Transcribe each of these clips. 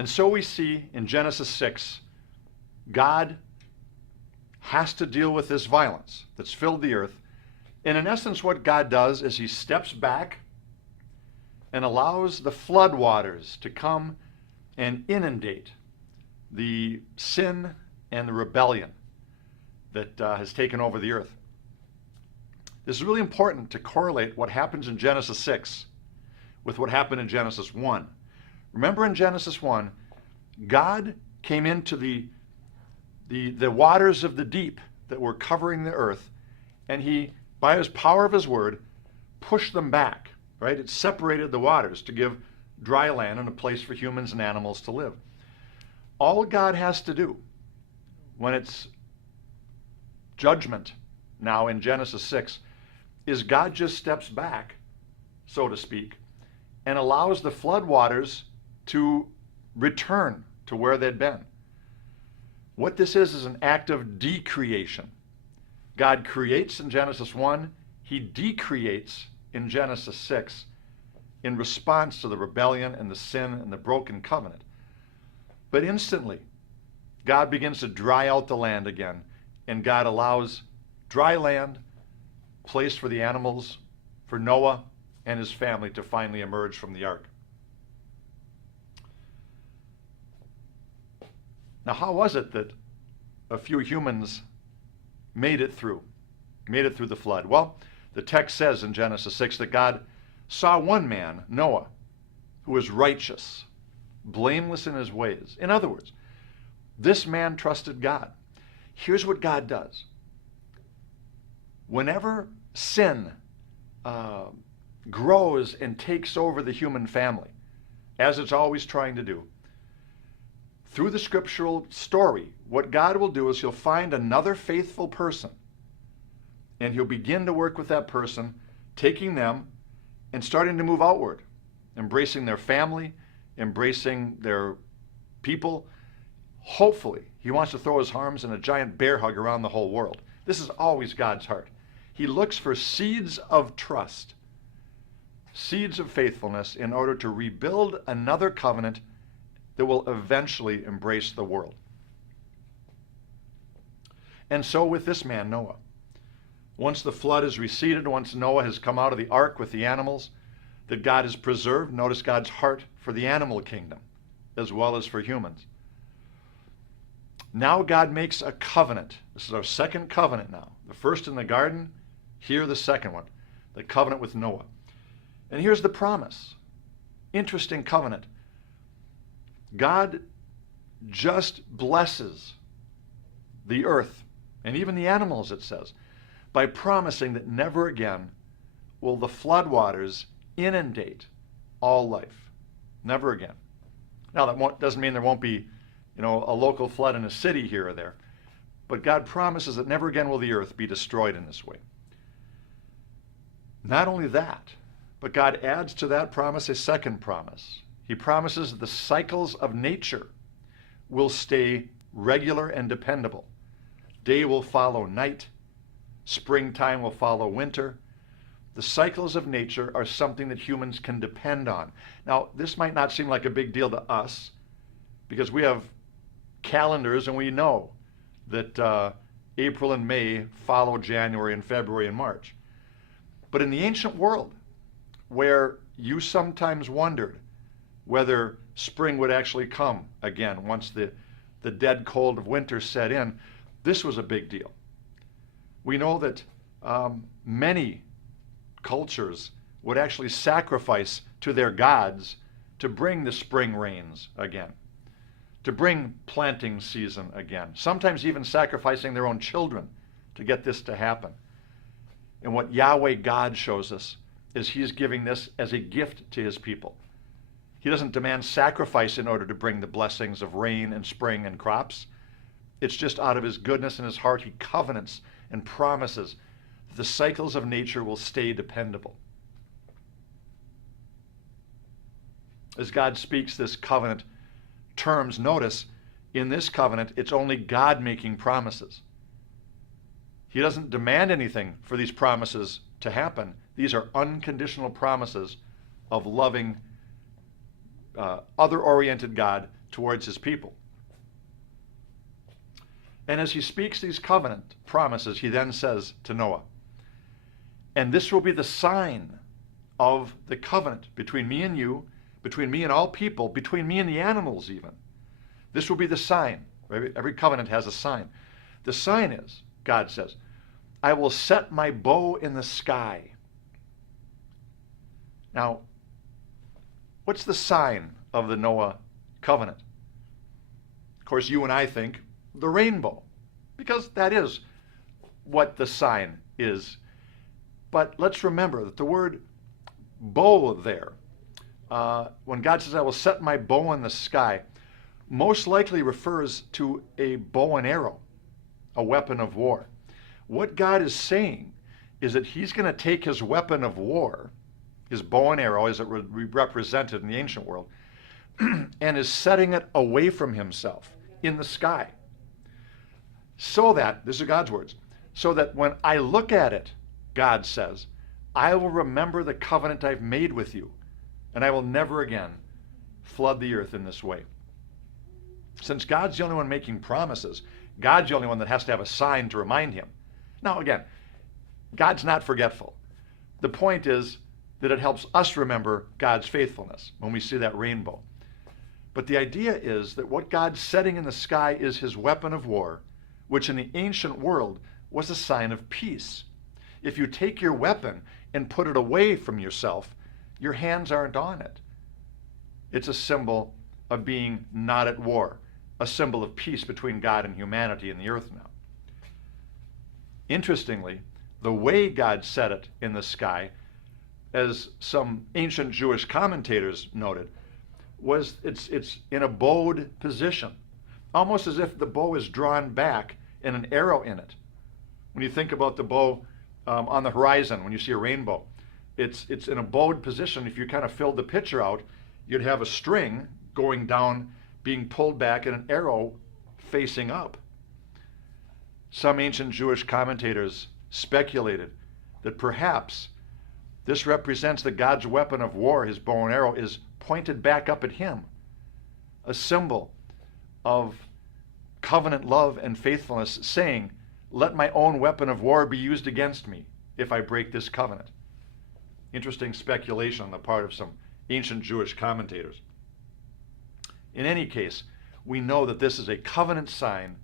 And so we see in Genesis 6, God has to deal with this violence that's filled the earth. And in essence, what God does is he steps back and allows the flood waters to come and inundate the sin and the rebellion that has taken over the earth. This is really important to correlate what happens in Genesis 6 with what happened in Genesis 1. Remember in Genesis 1, God came into the waters of the deep that were covering the earth, and he, by his power of his word, pushed them back, right? It separated the waters to give dry land and a place for humans and animals to live. All God has to do when it's judgment now in Genesis 6 is God just steps back, so to speak, and allows the flood waters to return to where they'd been. What this is an act of decreation. God creates in Genesis 1, he decreates in Genesis 6 in response to the rebellion and the sin and the broken covenant. But instantly, God begins to dry out the land again, and God allows dry land, place for the animals, for Noah and his family to finally emerge from the ark. Now, how was it that a few humans made it through the flood? Well, the text says in Genesis 6 that God saw one man, Noah, who was righteous, blameless in his ways. In other words, this man trusted God. Here's what God does. Whenever sin grows and takes over the human family, as it's always trying to do, through the scriptural story, what God will do is he'll find another faithful person, and he'll begin to work with that person, taking them and starting to move outward, embracing their family, embracing their people. Hopefully, he wants to throw his arms in a giant bear hug around the whole world. This is always God's heart. He looks for seeds of trust, seeds of faithfulness in order to rebuild another covenant that will eventually embrace the world. And so with this man, Noah. Once the flood has receded, once Noah has come out of the ark with the animals that God has preserved, notice God's heart for the animal kingdom as well as for humans. Now God makes a covenant. This is our second covenant now. The first in the garden, here the second one, the covenant with Noah. And here's the promise. Interesting covenant. God just blesses the earth and even the animals, it says, by promising that never again will the floodwaters inundate all life. Never again. Now, that doesn't mean there won't be, a local flood in a city here or there, but God promises that never again will the earth be destroyed in this way. Not only that, but God adds to that promise a second promise. He promises that the cycles of nature will stay regular and dependable. Day will follow night. Springtime will follow winter. The cycles of nature are something that humans can depend on. Now, this might not seem like a big deal to us because we have calendars and we know that April and May follow January and February and March. But in the ancient world, where you sometimes wondered whether spring would actually come again once the dead cold of winter set in, this was a big deal. We know that many cultures would actually sacrifice to their gods to bring the spring rains again, to bring planting season again, sometimes even sacrificing their own children to get this to happen. And what Yahweh God shows us is he's giving this as a gift to his people. He doesn't demand sacrifice in order to bring the blessings of rain and spring and crops. It's just out of his goodness and his heart, he covenants and promises that the cycles of nature will stay dependable. As God speaks this covenant terms, notice, in this covenant, it's only God making promises. He doesn't demand anything for these promises to happen. These are unconditional promises of loving, other-oriented God towards his people. And as he speaks these covenant promises, he then says to Noah, and this will be the sign of the covenant between me and you, between me and all people, between me and the animals even. This will be the sign. Every covenant has a sign. The sign is, God says, I will set my bow in the sky. Now, what's the sign of the Noah covenant? Of course, you and I think the rainbow, because that is what the sign is. But let's remember that the word bow there, when God says, I will set my bow in the sky, most likely refers to a bow and arrow, a weapon of war. What God is saying is that he's going to take his weapon of war, his bow and arrow as it would be represented in the ancient world, and is setting it away from himself in the sky. So that, these are God's words, so that when I look at it, God says, I will remember the covenant I've made with you, and I will never again flood the earth in this way. Since God's the only one making promises, God's the only one that has to have a sign to remind him. Now again, God's not forgetful. The point is that it helps us remember God's faithfulness when we see that rainbow. But the idea is that what God's setting in the sky is his weapon of war, which in the ancient world was a sign of peace. If you take your weapon and put it away from yourself, your hands aren't on it. It's a symbol of being not at war, a symbol of peace between God and humanity and the earth now. Interestingly, the way God set it in the sky, as some ancient Jewish commentators noted, was it's in a bowed position, almost as if the bow is drawn back and an arrow in it. When you think about the bow on the horizon, when you see a rainbow, it's in a bowed position. If you kind of filled the picture out, you'd have a string going down, being pulled back, and an arrow facing up. Some ancient Jewish commentators speculated that perhaps this represents that God's weapon of war, his bow and arrow, is pointed back up at him, a symbol of covenant love and faithfulness, saying, let my own weapon of war be used against me if I break this covenant. Interesting speculation on the part of some ancient Jewish commentators. In any case, we know that this is a covenant sign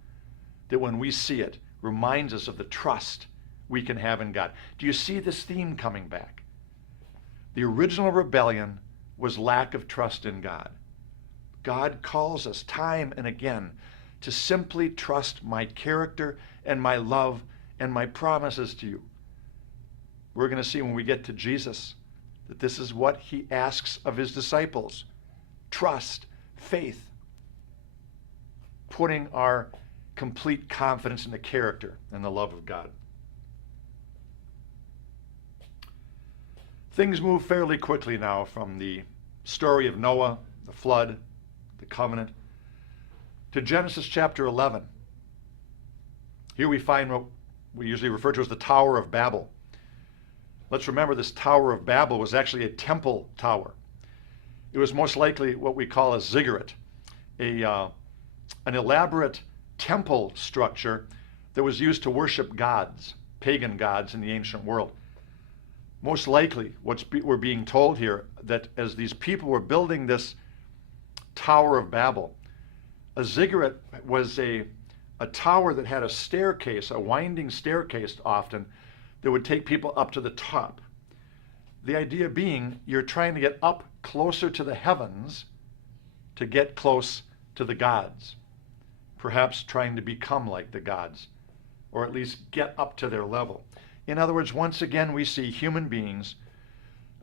that when we see it, reminds us of the trust we can have in God. Do you see this theme coming back? The original rebellion was lack of trust in God. God calls us time and again to simply trust my character and my love and my promises to you. We're going to see when we get to Jesus that this is what he asks of his disciples. Trust, faith, putting our complete confidence in the character and the love of God. Things move fairly quickly now from the story of Noah, the flood, the covenant, to Genesis chapter 11. Here we find what we usually refer to as the Tower of Babel. Let's remember this Tower of Babel was actually a temple tower. It was most likely what we call a ziggurat, an elaborate temple structure that was used to worship gods, pagan gods in the ancient world. Most likely, we're being told here that as these people were building this Tower of Babel, a ziggurat was a tower that had a staircase, a winding staircase often, that would take people up to the top. The idea being you're trying to get up closer to the heavens to get close to the gods, perhaps trying to become like the gods, or at least get up to their level. In other words, once again, we see human beings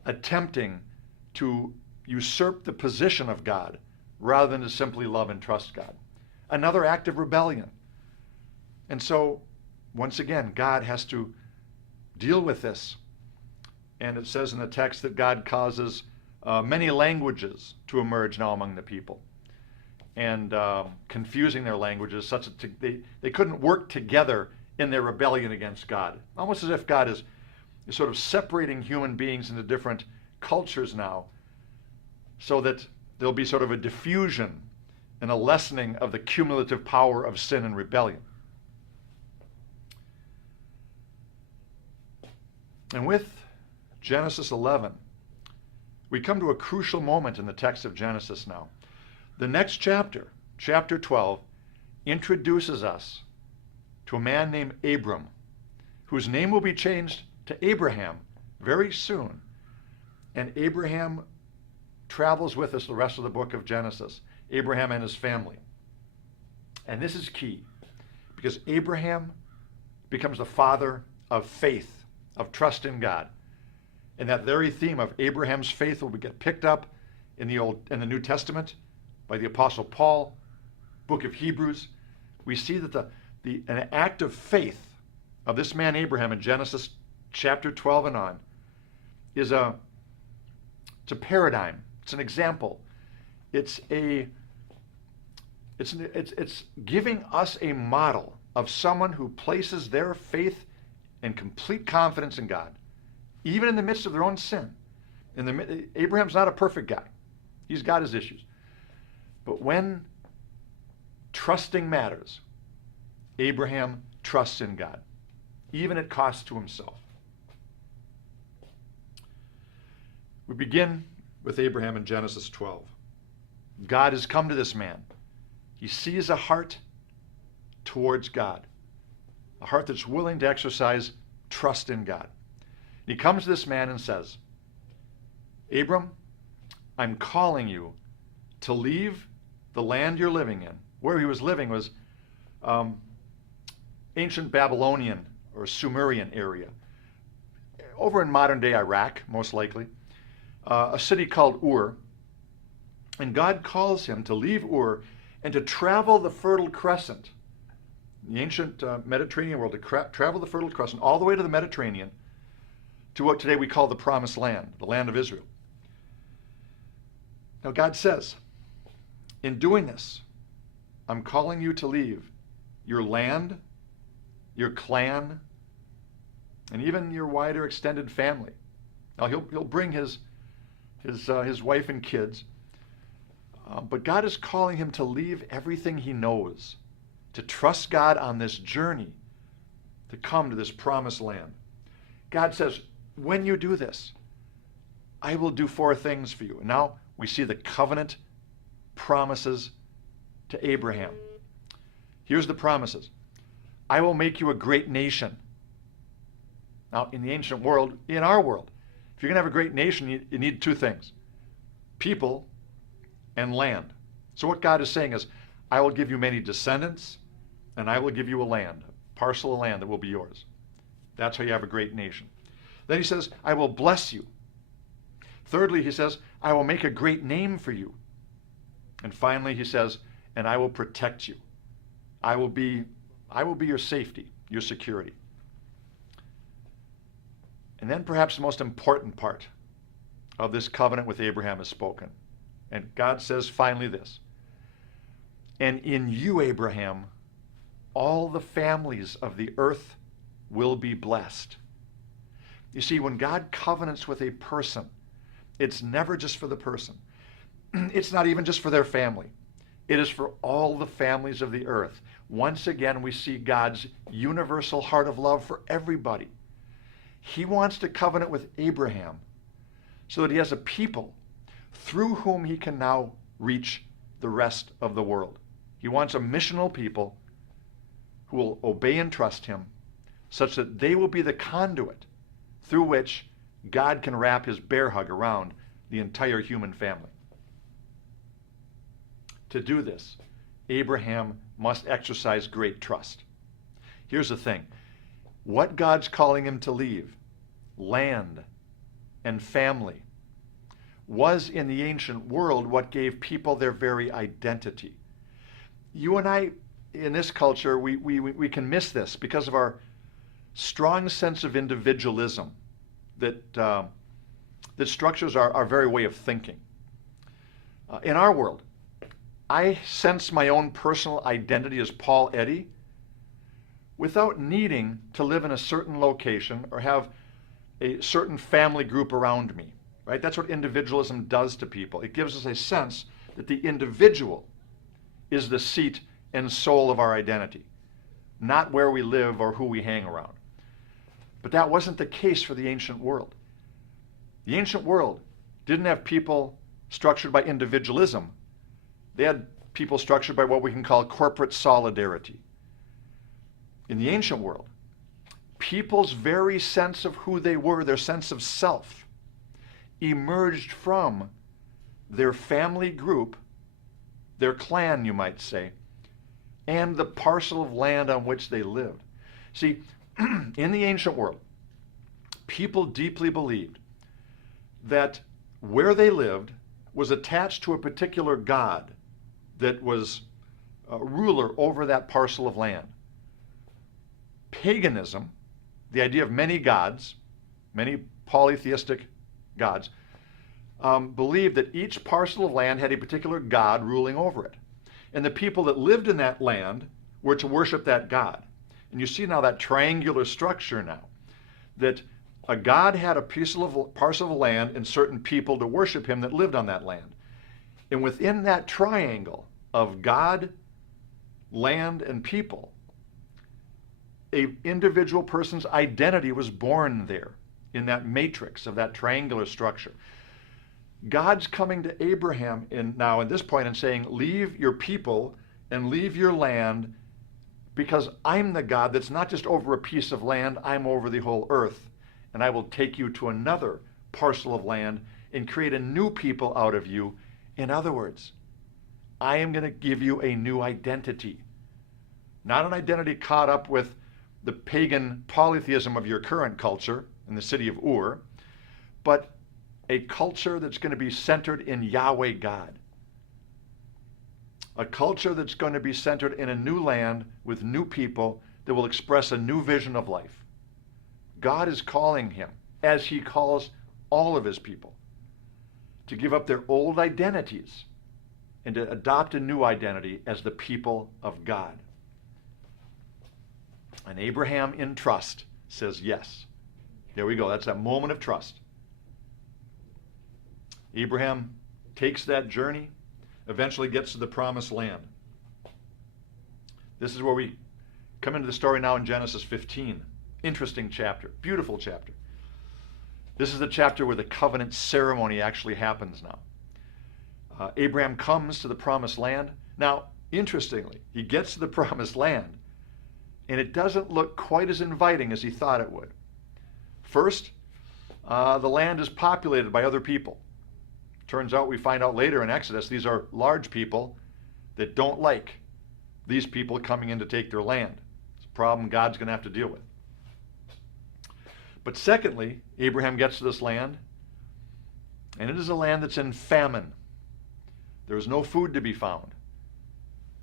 attempting to usurp the position of God rather than to simply love and trust God. Another act of rebellion. And so, once again, God has to deal with this. And it says in the text that God causes many languages to emerge now among the people, and confusing their languages such that they couldn't work together in their rebellion against God. Almost as if God is sort of separating human beings into different cultures now, so that there'll be sort of a diffusion and a lessening of the cumulative power of sin and rebellion. And with Genesis 11, we come to a crucial moment in the text of Genesis now. The next chapter, chapter 12, introduces us to a man named Abram, whose name will be changed to Abraham very soon. And Abraham travels with us the rest of the book of Genesis, Abraham and his family. And this is key, because Abraham becomes the father of faith, of trust in God. And that very theme of Abraham's faith will get picked up in the New Testament by the Apostle Paul, book of Hebrews. We see that an act of faith of this man Abraham in Genesis chapter 12 and on is it's a paradigm. It's an example. It's giving us a model of someone who places their faith and complete confidence in God, even in the midst of their own sin. Abraham's not a perfect guy. He's got his issues. But when trusting matters, Abraham trusts in God, even at cost to himself. We begin with Abraham in Genesis 12. God has come to this man. He sees a heart towards God, a heart that's willing to exercise trust in God. He comes to this man and says, Abram, I'm calling you to leave the land you're living in. Where he was living was ancient Babylonian or Sumerian area, over in modern-day Iraq, most likely, a city called Ur. And God calls him to leave Ur and to travel the Fertile Crescent, the ancient Mediterranean world, to travel the Fertile Crescent all the way to the Mediterranean, to what today we call the Promised Land, the land of Israel. Now God says, in doing this, I'm calling you to leave your land, your clan, and even your wider extended family. Now he'll bring his wife and kids, but God is calling him to leave everything he knows, to trust God on this journey to come to this promised land. God says, when you do this, I will do 4 things for you. And now we see the covenant promises to Abraham. Here's the promises. I will make you a great nation. Now, in the ancient world, in our world, if you're going to have a great nation, you need 2 things: people and land. So what God is saying is, I will give you many descendants, and I will give you a land, a parcel of land that will be yours. That's how you have a great nation. Then he says, I will bless you. Thirdly, he says, I will make a great name for you. And finally, he says, and I will protect you. I will be your safety, your security. And then perhaps the most important part of this covenant with Abraham is spoken. And God says finally this, and in you, Abraham, all the families of the earth will be blessed. You see, when God covenants with a person, it's never just for the person. It's not even just for their family. It is for all the families of the earth. Once again, we see God's universal heart of love for everybody. He wants to covenant with Abraham so that he has a people through whom he can now reach the rest of the world. He wants a missional people who will obey and trust him such that they will be the conduit through which God can wrap his bear hug around the entire human family. To do this, Abraham must exercise great trust. Here's the thing. What God's calling him to leave, land and family, was in the ancient world what gave people their very identity. You and I, in this culture, we can miss this because of our strong sense of individualism that structures our very way of thinking. In our world, I sense my own personal identity as Paul Eddy without needing to live in a certain location or have a certain family group around me, right? That's what individualism does to people. It gives us a sense that the individual is the seat and soul of our identity, not where we live or who we hang around. But that wasn't the case for the ancient world. The ancient world didn't have people structured by individualism. They had people structured by what we can call corporate solidarity. In the ancient world, people's very sense of who they were, their sense of self, emerged from their family group, their clan, you might say, and the parcel of land on which they lived. See, in the ancient world, people deeply believed that where they lived was attached to a particular god that was a ruler over that parcel of land. Paganism, the idea of many gods, many polytheistic gods, believed that each parcel of land had a particular god ruling over it. And the people that lived in that land were to worship that god. And you see now that triangular structure now, that a god had a parcel of land and certain people to worship him that lived on that land. And within that triangle of God, land, and people, an individual person's identity was born there in that matrix of that triangular structure. God's coming to Abraham now at this point and saying, leave your people and leave your land, because I'm the God that's not just over a piece of land, I'm over the whole earth. And I will take you to another parcel of land and create a new people out of you. In other words, I am going to give you a new identity. Not an identity caught up with the pagan polytheism of your current culture in the city of Ur, but a culture that's going to be centered in Yahweh God. A culture that's going to be centered in a new land with new people that will express a new vision of life. God is calling him, as he calls all of his people, to give up their old identities and to adopt a new identity as the people of God. And Abraham, in trust, says yes. There we go. That's that moment of trust. Abraham takes that journey, eventually gets to the promised land. This is where we come into the story now in Genesis 15. Interesting chapter, beautiful chapter. This is the chapter where the covenant ceremony actually happens now. Abraham comes to the promised land. Now, interestingly, he gets to the promised land, and it doesn't look quite as inviting as he thought it would. First, the land is populated by other people. Turns out, we find out later in Exodus, these are large people that don't like these people coming in to take their land. It's a problem God's going to have to deal with. But secondly, Abraham gets to this land, and it is a land that's in famine. There is no food to be found.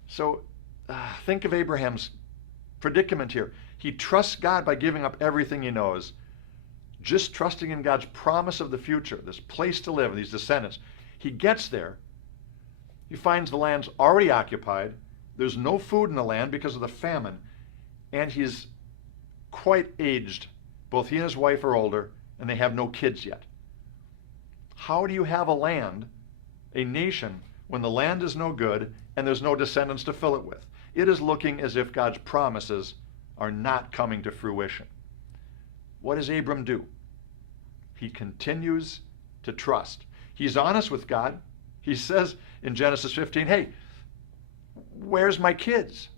So think of Abraham's predicament here. He trusts God by giving up everything he knows, just trusting in God's promise of the future, this place to live, these descendants. He gets there. He finds the land's already occupied. There's no food in the land because of the famine, and he's quite aged. Both he and his wife are older, and they have no kids yet. How do you have a land, a nation, when the land is no good and there's no descendants to fill it with? It is looking as if God's promises are not coming to fruition. What does Abram do? He continues to trust. He's honest with God. He says in Genesis 15, hey, where's my kids?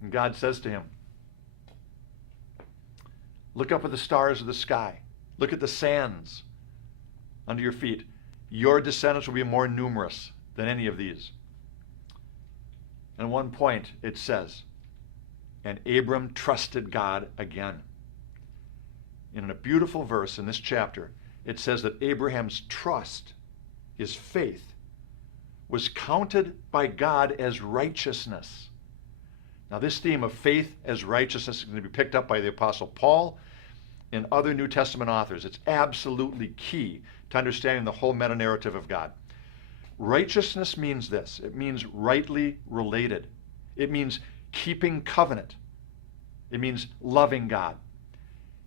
And God says to him, look up at the stars of the sky. Look at the sands under your feet. Your descendants will be more numerous than any of these. And at one point it says, and Abram trusted God again. In a beautiful verse in this chapter, it says that Abraham's trust, his faith, was counted by God as righteousness. Now, this theme of faith as righteousness is going to be picked up by the Apostle Paul and other New Testament authors. It's absolutely key to understanding the whole meta-narrative of God. Righteousness means this. It means rightly related. It means keeping covenant. It means loving God.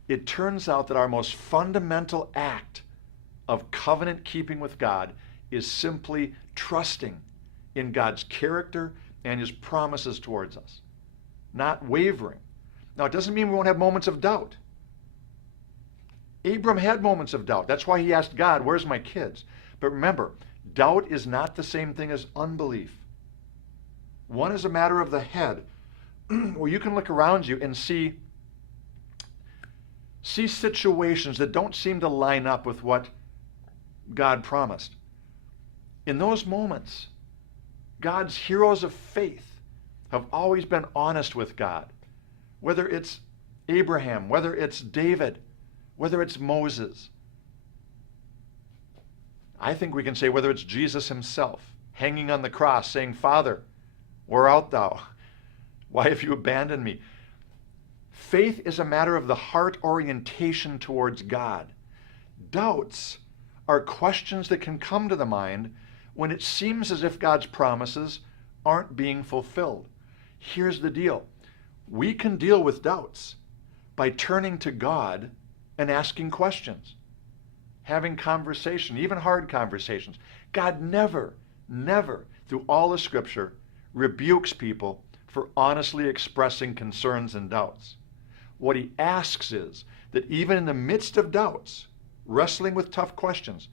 It turns out that our most fundamental act of covenant keeping with God is simply trusting in God's character and his promises towards us, not wavering. Now, it doesn't mean we won't have moments of doubt. Abram had moments of doubt. That's why he asked God, where's my kids? But remember, doubt is not the same thing as unbelief. One is a matter of the head, where you can look around you and see situations that don't seem to line up with what God promised. In those moments, God's heroes of faith have always been honest with God. Whether it's Abraham, whether it's David, whether it's Moses. I think we can say whether it's Jesus himself, hanging on the cross, saying, Father, where art thou? Why have you abandoned me? Faith is a matter of the heart orientation towards God. Doubts are questions that can come to the mind when it seems as if God's promises aren't being fulfilled. Here's the deal. We can deal with doubts by turning to God and asking questions, having conversation, even hard conversations. God never, through all of Scripture, rebukes people for honestly expressing concerns and doubts. What he asks is that even in the midst of doubts, wrestling with tough questions,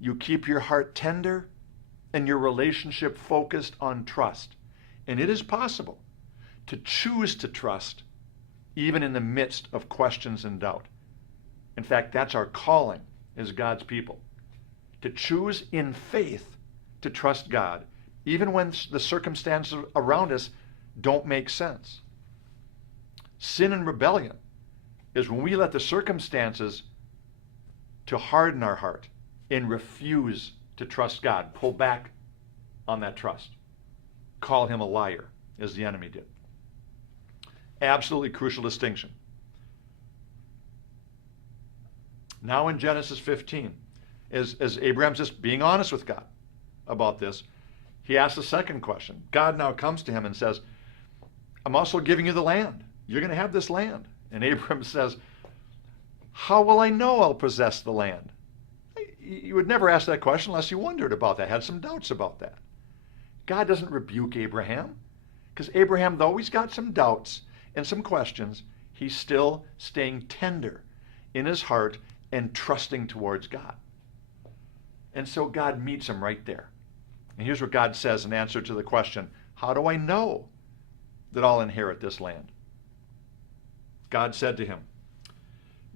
you keep your heart tender and your relationship focused on trust. And it is possible to choose to trust even in the midst of questions and doubt. In fact, that's our calling as God's people, to choose in faith to trust God, even when the circumstances around us don't make sense. Sin and rebellion is when we let the circumstances to harden our heart and refuse to trust God, pull back on that trust, call him a liar, as the enemy did. Absolutely crucial distinction. Now in Genesis 15, as Abraham's just being honest with God about this, he asks a second question. God now comes to him and says, I'm also giving you the land. You're going to have this land. And Abraham says, how will I know I'll possess the land? You would never ask that question unless you wondered about that, had some doubts about that. God doesn't rebuke Abraham, because Abraham, though he's got some doubts and some questions, he's still staying tender in his heart and trusting towards God. And so God meets him right there. And here's what God says in answer to the question, how do I know that I'll inherit this land? God said to him,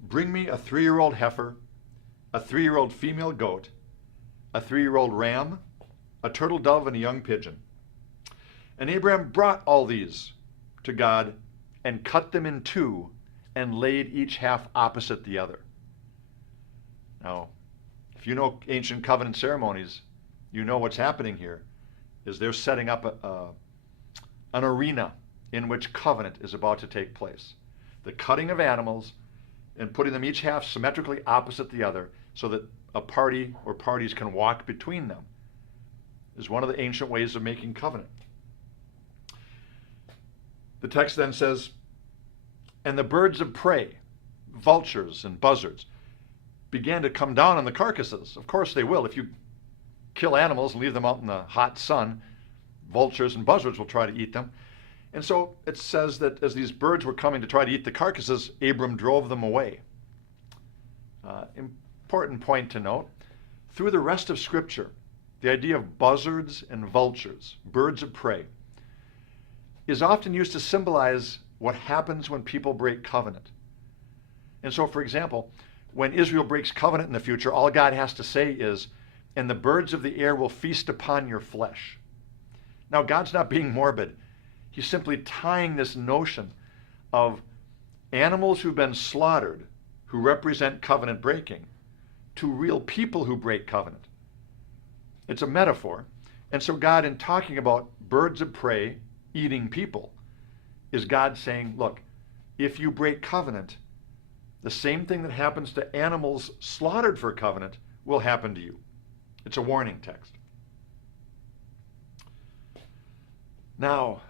bring me a 3-year-old heifer, a 3-year-old female goat, a 3-year-old ram, a turtle dove, and a young pigeon. And Abraham brought all these to God and cut them in two and laid each half opposite the other. Now, if you know ancient covenant ceremonies, you know what's happening here is they're setting up an arena in which covenant is about to take place. The cutting of animals and putting them each half symmetrically opposite the other so that a party or parties can walk between them is one of the ancient ways of making covenant. The text then says, and the birds of prey, vultures and buzzards, began to come down on the carcasses. Of course they will. If you kill animals and leave them out in the hot sun, vultures and buzzards will try to eat them. And so it says that as these birds were coming to try to eat the carcasses, Abram drove them away. Important point to note, through the rest of Scripture, the idea of buzzards and vultures, birds of prey, is often used to symbolize what happens when people break covenant. And so, for example, when Israel breaks covenant in the future, all God has to say is, and the birds of the air will feast upon your flesh. Now, God's not being morbid. He's simply tying this notion of animals who've been slaughtered, who represent covenant breaking, to real people who break covenant. It's a metaphor. And so God, in talking about birds of prey eating people, is God saying, look, if you break covenant, the same thing that happens to animals slaughtered for covenant will happen to you. It's a warning text. Now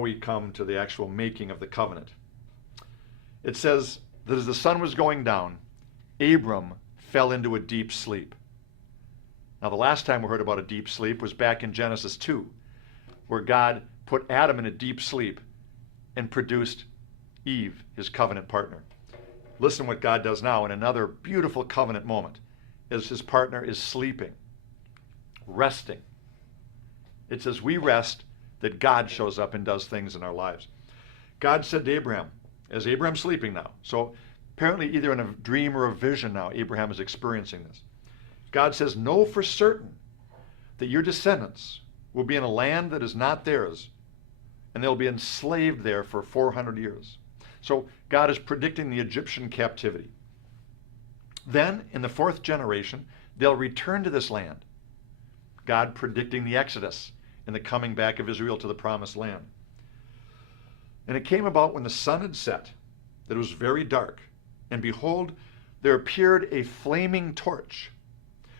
we come to the actual making of the covenant. It says that as the sun was going down, Abram fell into a deep sleep. Now, the last time we heard about a deep sleep was back in Genesis 2, where God put Adam in a deep sleep and produced Eve, his covenant partner. Listen what God does now in another beautiful covenant moment as his partner is sleeping, resting. It's as we rest that God shows up and does things in our lives. God said to Abraham, as Abraham's sleeping now, so apparently either in a dream or a vision now, Abraham is experiencing this. God says, know for certain that your descendants will be in a land that is not theirs, and they'll be enslaved there for 400 years. So God is predicting the Egyptian captivity. Then, in the 4th generation, they'll return to this land. God predicting the Exodus and the coming back of Israel to the promised land. And it came about when the sun had set, that it was very dark, and behold, there appeared a flaming torch,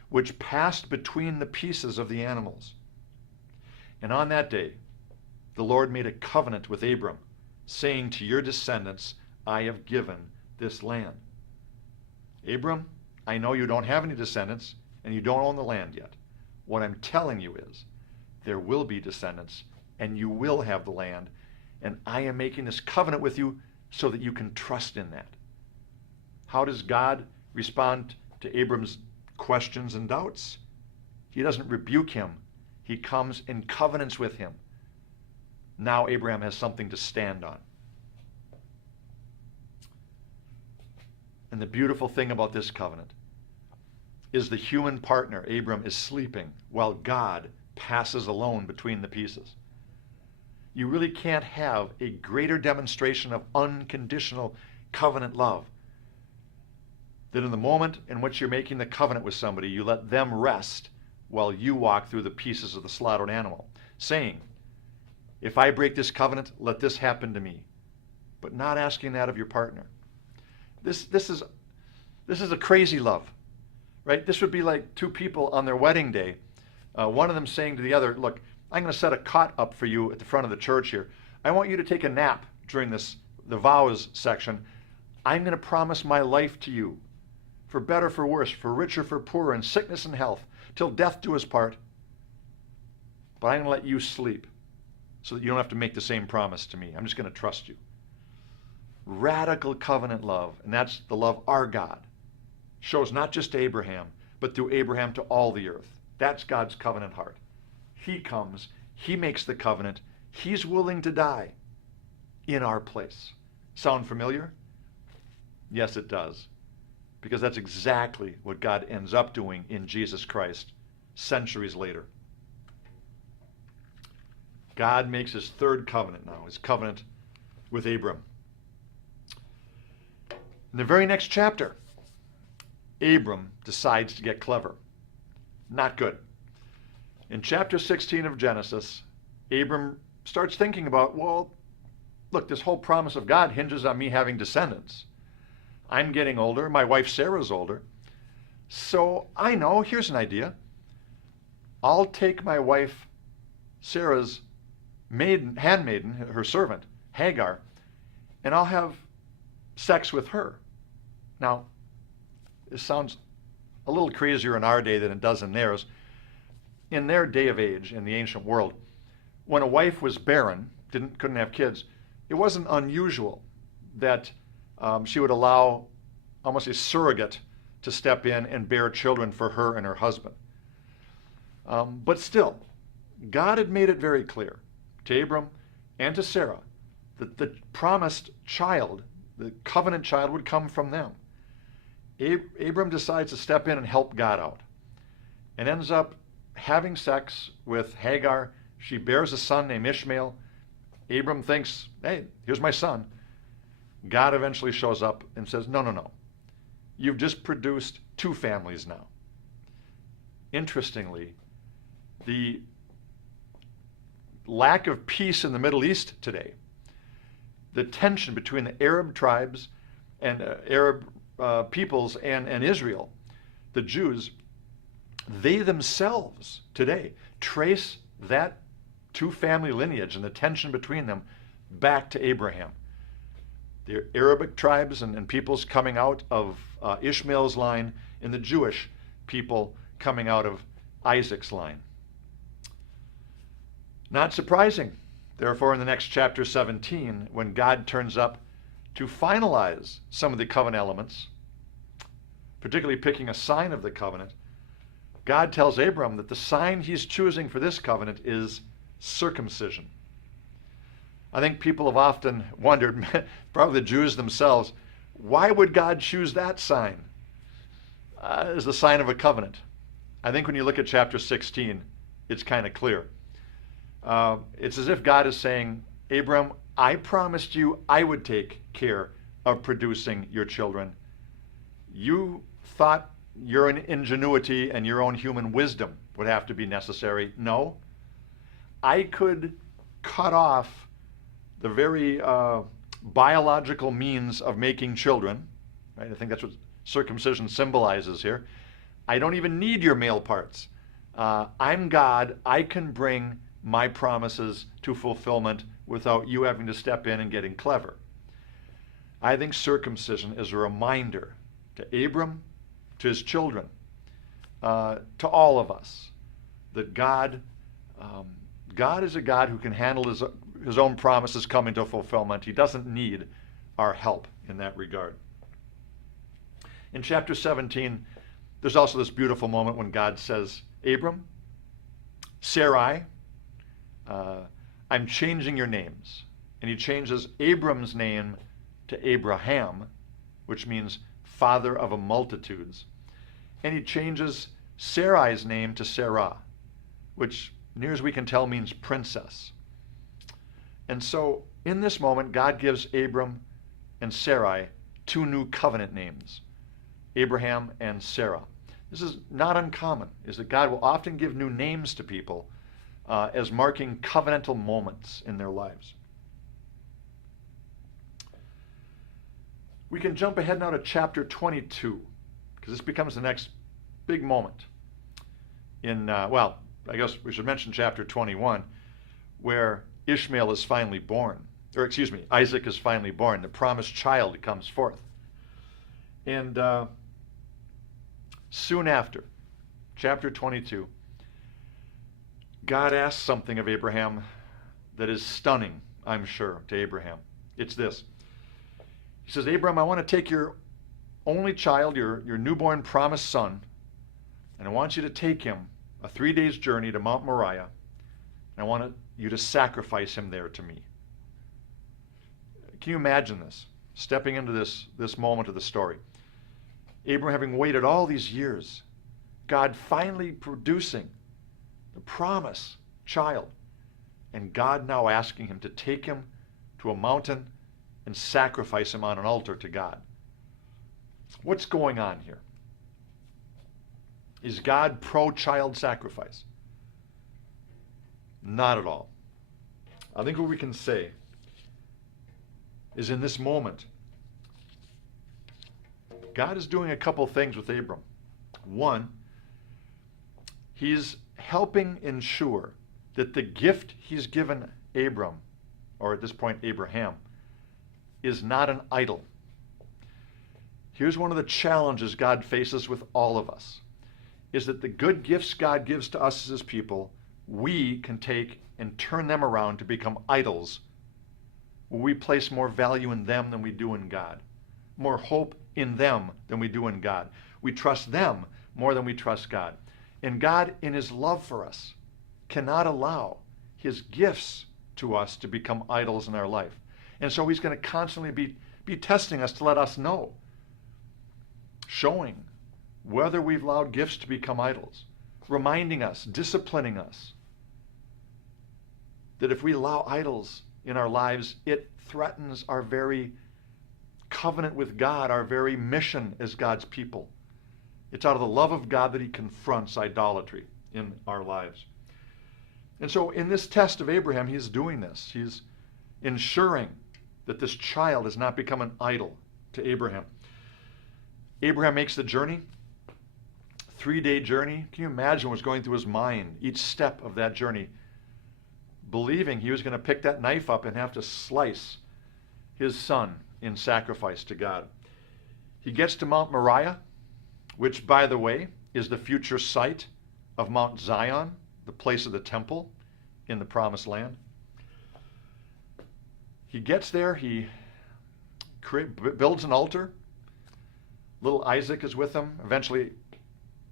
which passed between the pieces of the animals. And on that day, the Lord made a covenant with Abram, saying, to your descendants, I have given this land. Abram, I know you don't have any descendants, and you don't own the land yet. What I'm telling you is, there will be descendants, and you will have the land, and I am making this covenant with you so that you can trust in that. How does God respond to Abram's questions and doubts? He doesn't rebuke him. He comes in covenants with him. Now Abraham has something to stand on. And the beautiful thing about this covenant is the human partner, Abram, is sleeping while God passes alone between the pieces. You really can't have a greater demonstration of unconditional covenant love than in the moment in which you're making the covenant with somebody, you let them rest while you walk through the pieces of the slaughtered animal, saying, if I break this covenant, let this happen to me. But not asking that of your partner. This is a crazy love, right? This would be like two people on their wedding day, one of them saying to the other, look, I'm going to set a cot up for you at the front of the church here. I want you to take a nap during the vows section. I'm going to promise my life to you, for better, for worse, for richer, for poorer, in sickness and health, till death do us part. But I'm going to let you sleep so that you don't have to make the same promise to me. I'm just going to trust you. Radical covenant love, and that's the love our God shows not just to Abraham, but through Abraham to all the earth. That's God's covenant heart. He comes, he makes the covenant, he's willing to die in our place. Sound familiar? Yes, it does. Because that's exactly what God ends up doing in Jesus Christ centuries later. God makes his third covenant now, his covenant with Abram. In the very next chapter, Abram decides to get clever. Not good. In chapter 16 of Genesis, Abram starts thinking about, well, look, this whole promise of God hinges on me having descendants. I'm getting older. My wife Sarah's older. So I know, here's an idea. I'll take my wife Sarah's handmaiden, her servant, Hagar, and I'll have sex with her. Now, this sounds a little crazier in our day than it does in theirs. In their day of age, in the ancient world, when a wife was barren, couldn't have kids, it wasn't unusual that she would allow almost a surrogate to step in and bear children for her and her husband. But still, God had made it very clear to Abram and to Sarah that the promised child, the covenant child, would come from them. Abram decides to step in and help God out and ends up having sex with Hagar. She bears a son named Ishmael. Abram thinks, hey, here's my son. God eventually shows up and says, no. You've just produced two families now. Interestingly, the lack of peace in the Middle East today, the tension between the Arab tribes and Arab peoples and Israel, the Jews, they themselves today trace that two-family lineage and the tension between them back to Abraham. The Arabic tribes and peoples coming out of Ishmael's line, and the Jewish people coming out of Isaac's line. Not surprising, therefore, in the next chapter 17, when God turns up to finalize some of the covenant elements, particularly picking a sign of the covenant, God tells Abram that the sign he's choosing for this covenant is circumcision. I think people have often wondered, probably the Jews themselves, why would God choose that sign as the sign of a covenant? I think when you look at chapter 16, it's kind of clear. It's as if God is saying, Abram, I promised you I would take care of producing your children. You thought your ingenuity and your own human wisdom would have to be necessary. No. I could cut off the very biological means of making children. Right? I think that's what circumcision symbolizes here. I don't even need your male parts. I'm God. I can bring my promises to fulfillment without you having to step in and getting clever. I think circumcision is a reminder to Abram, to his children, to all of us, that God is a God who can handle his own promises coming to fulfillment. He doesn't need our help in that regard. In chapter 17, there's also this beautiful moment when God says, Abram, Sarai, I'm changing your names. And he changes Abram's name to Abraham, which means father of a multitudes. And he changes Sarai's name to Sarah, which, near as we can tell, means princess. And so, in this moment, God gives Abram and Sarai two new covenant names, Abraham and Sarah. This is not uncommon, is that God will often give new names to people as marking covenantal moments in their lives. We can jump ahead now to chapter 22, because this becomes the next big moment. I guess we should mention chapter 21, where Ishmael is finally born. Isaac is finally born. The promised child comes forth. And soon after, chapter 22, God asks something of Abraham that is stunning, I'm sure, to Abraham. It's this. He says, Abraham, I want to take your only child, your newborn promised son, and I want you to take him a 3 days journey to Mount Moriah, and I want you to sacrifice him there to me. Can you imagine this? Stepping into this moment of the story. Abraham having waited all these years, God finally producing the promised child, and God now asking him to take him to a mountain and sacrifice him on an altar to God. What's going on here? Is God pro-child sacrifice? Not at all. I think what we can say is in this moment, God is doing a couple things with Abram. One, he's helping ensure that the gift he's given Abram, or at this point Abraham, is not an idol. Here's one of the challenges God faces with all of us, is that the good gifts God gives to us as his people, we can take and turn them around to become idols, where we place more value in them than we do in God, more hope in them than we do in God. We trust them more than we trust God. And God, in his love for us, cannot allow his gifts to us to become idols in our life. And so he's going to constantly be testing us to let us know, showing whether we've allowed gifts to become idols, reminding us, disciplining us, that if we allow idols in our lives, it threatens our very covenant with God, our very mission as God's people. It's out of the love of God that he confronts idolatry in our lives. And so in this test of Abraham, he's doing this. He's ensuring that this child has not become an idol to Abraham. Abraham makes the journey, 3-day journey. Can you imagine what's going through his mind, each step of that journey, believing he was going to pick that knife up and have to slice his son in sacrifice to God. He gets to Mount Moriah, which, by the way, is the future site of Mount Zion, the place of the temple in the Promised Land. He gets there, he builds an altar. Little Isaac is with him. Eventually,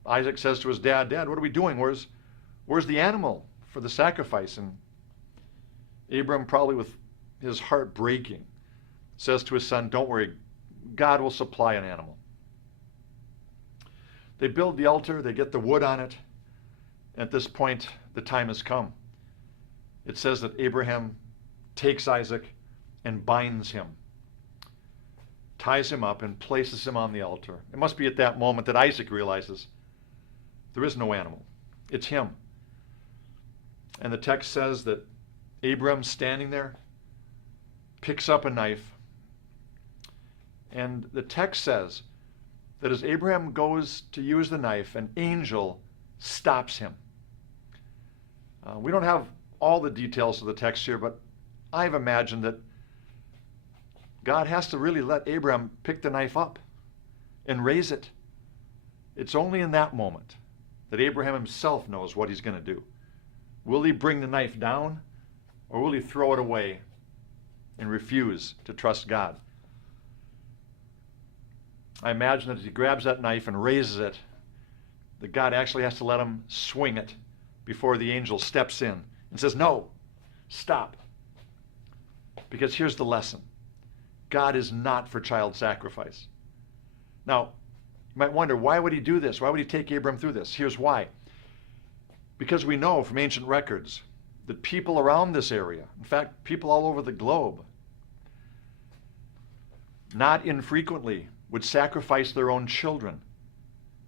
Isaac says to his dad, "Dad, what are we doing? Where's the animal for the sacrifice?" And Abram, probably with his heart breaking, says to his son, "Don't worry, God will supply an animal." They build the altar, they get the wood on it. At this point, the time has come. It says that Abraham takes Isaac and binds him, ties him up, and places him on the altar. It must be at that moment that Isaac realizes there is no animal. It's him. And the text says that Abram, standing there, picks up a knife. And the text says that as Abraham goes to use the knife, an angel stops him. We don't have all the details of the text here, but I've imagined that God has to really let Abraham pick the knife up and raise it. It's only in that moment that Abraham himself knows what he's going to do. Will he bring the knife down, or will he throw it away and refuse to trust God? I imagine that as he grabs that knife and raises it, that God actually has to let him swing it before the angel steps in and says, "No, stop." Because here's the lesson. God is not for child sacrifice. Now, you might wonder, why would he do this? Why would he take Abram through this? Here's why. Because we know from ancient records that people around this area, in fact, people all over the globe, not infrequently would sacrifice their own children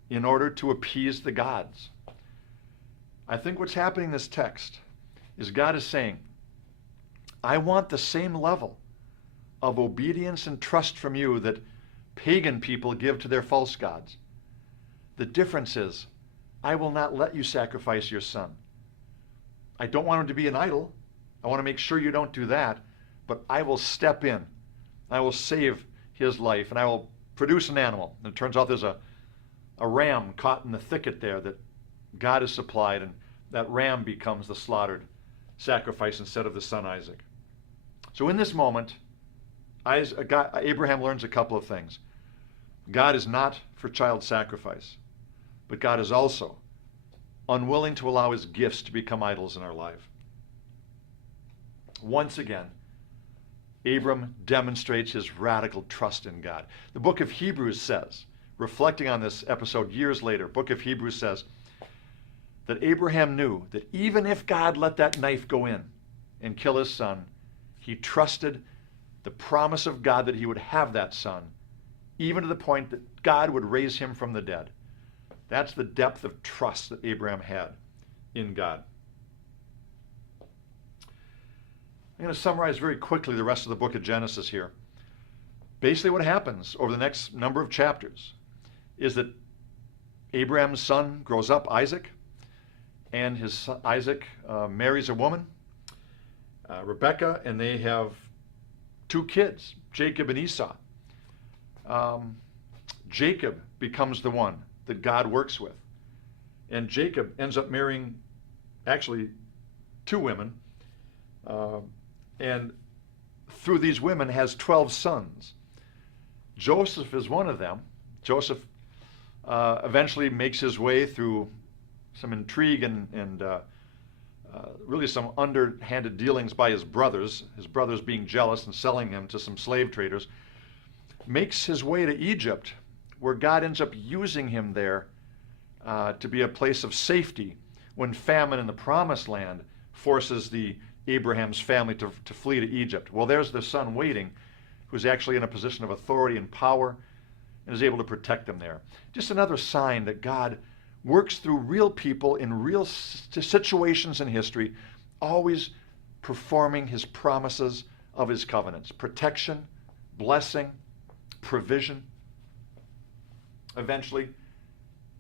in order to appease the gods. I think what's happening in this text is God is saying, I want the same level of obedience and trust from you that pagan people give to their false gods. The difference is, I will not let you sacrifice your son. I don't want him to be an idol. I want to make sure you don't do that, but I will step in. I will save his life, and I will produce an animal. And it turns out there's a ram caught in the thicket there that God has supplied, and that ram becomes the slaughtered sacrifice instead of the son Isaac. So in this moment, Abraham learns a couple of things. God is not for child sacrifice, but God is also unwilling to allow his gifts to become idols in our life. Once again, Abram demonstrates his radical trust in God. The book of Hebrews says, reflecting on this episode years later, book of Hebrews says that Abraham knew that even if God let that knife go in and kill his son, he trusted the promise of God that he would have that son, even to the point that God would raise him from the dead. That's the depth of trust that Abraham had in God. I'm going to summarize very quickly the rest of the book of Genesis here. Basically what happens over the next number of chapters is that Abraham's son grows up, Isaac, and his son, Isaac marries a woman, Rebekah, and they have two kids, Jacob and Esau. Jacob becomes the one that God works with. And Jacob ends up marrying actually two women, and through these women has 12 sons. Joseph is one of them. Joseph eventually makes his way through some intrigue and really some underhanded dealings by his brothers being jealous and selling him to some slave traders, makes his way to Egypt, where God ends up using him there to be a place of safety when famine in the Promised Land forces Abraham's family to flee to Egypt. Well, there's the son waiting, who's actually in a position of authority and power and is able to protect them there. Just another sign that God works through real people in real situations in history, always performing his promises of his covenants. Protection, blessing, provision. Eventually,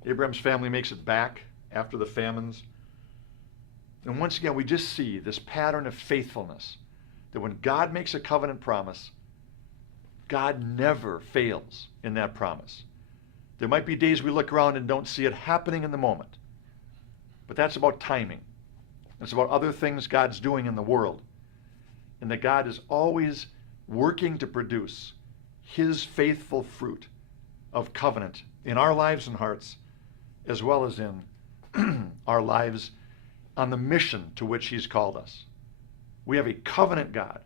Abraham's family makes it back after the famines. And once again, we just see this pattern of faithfulness, that when God makes a covenant promise, God never fails in that promise. There might be days we look around and don't see it happening in the moment, But that's about timing. It's about other things God's doing in the world. And that God is always working to produce his faithful fruit of covenant in our lives and hearts, as well as in our lives on the mission to which he's called us. We have a covenant God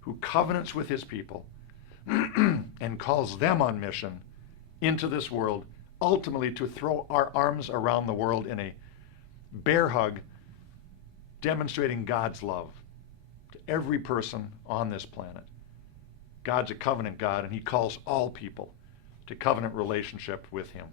who covenants with his people and calls them on mission into this world, ultimately to throw our arms around the world in a bear hug, demonstrating God's love to every person on this planet. God's a covenant God, and he calls all people to covenant relationship with him.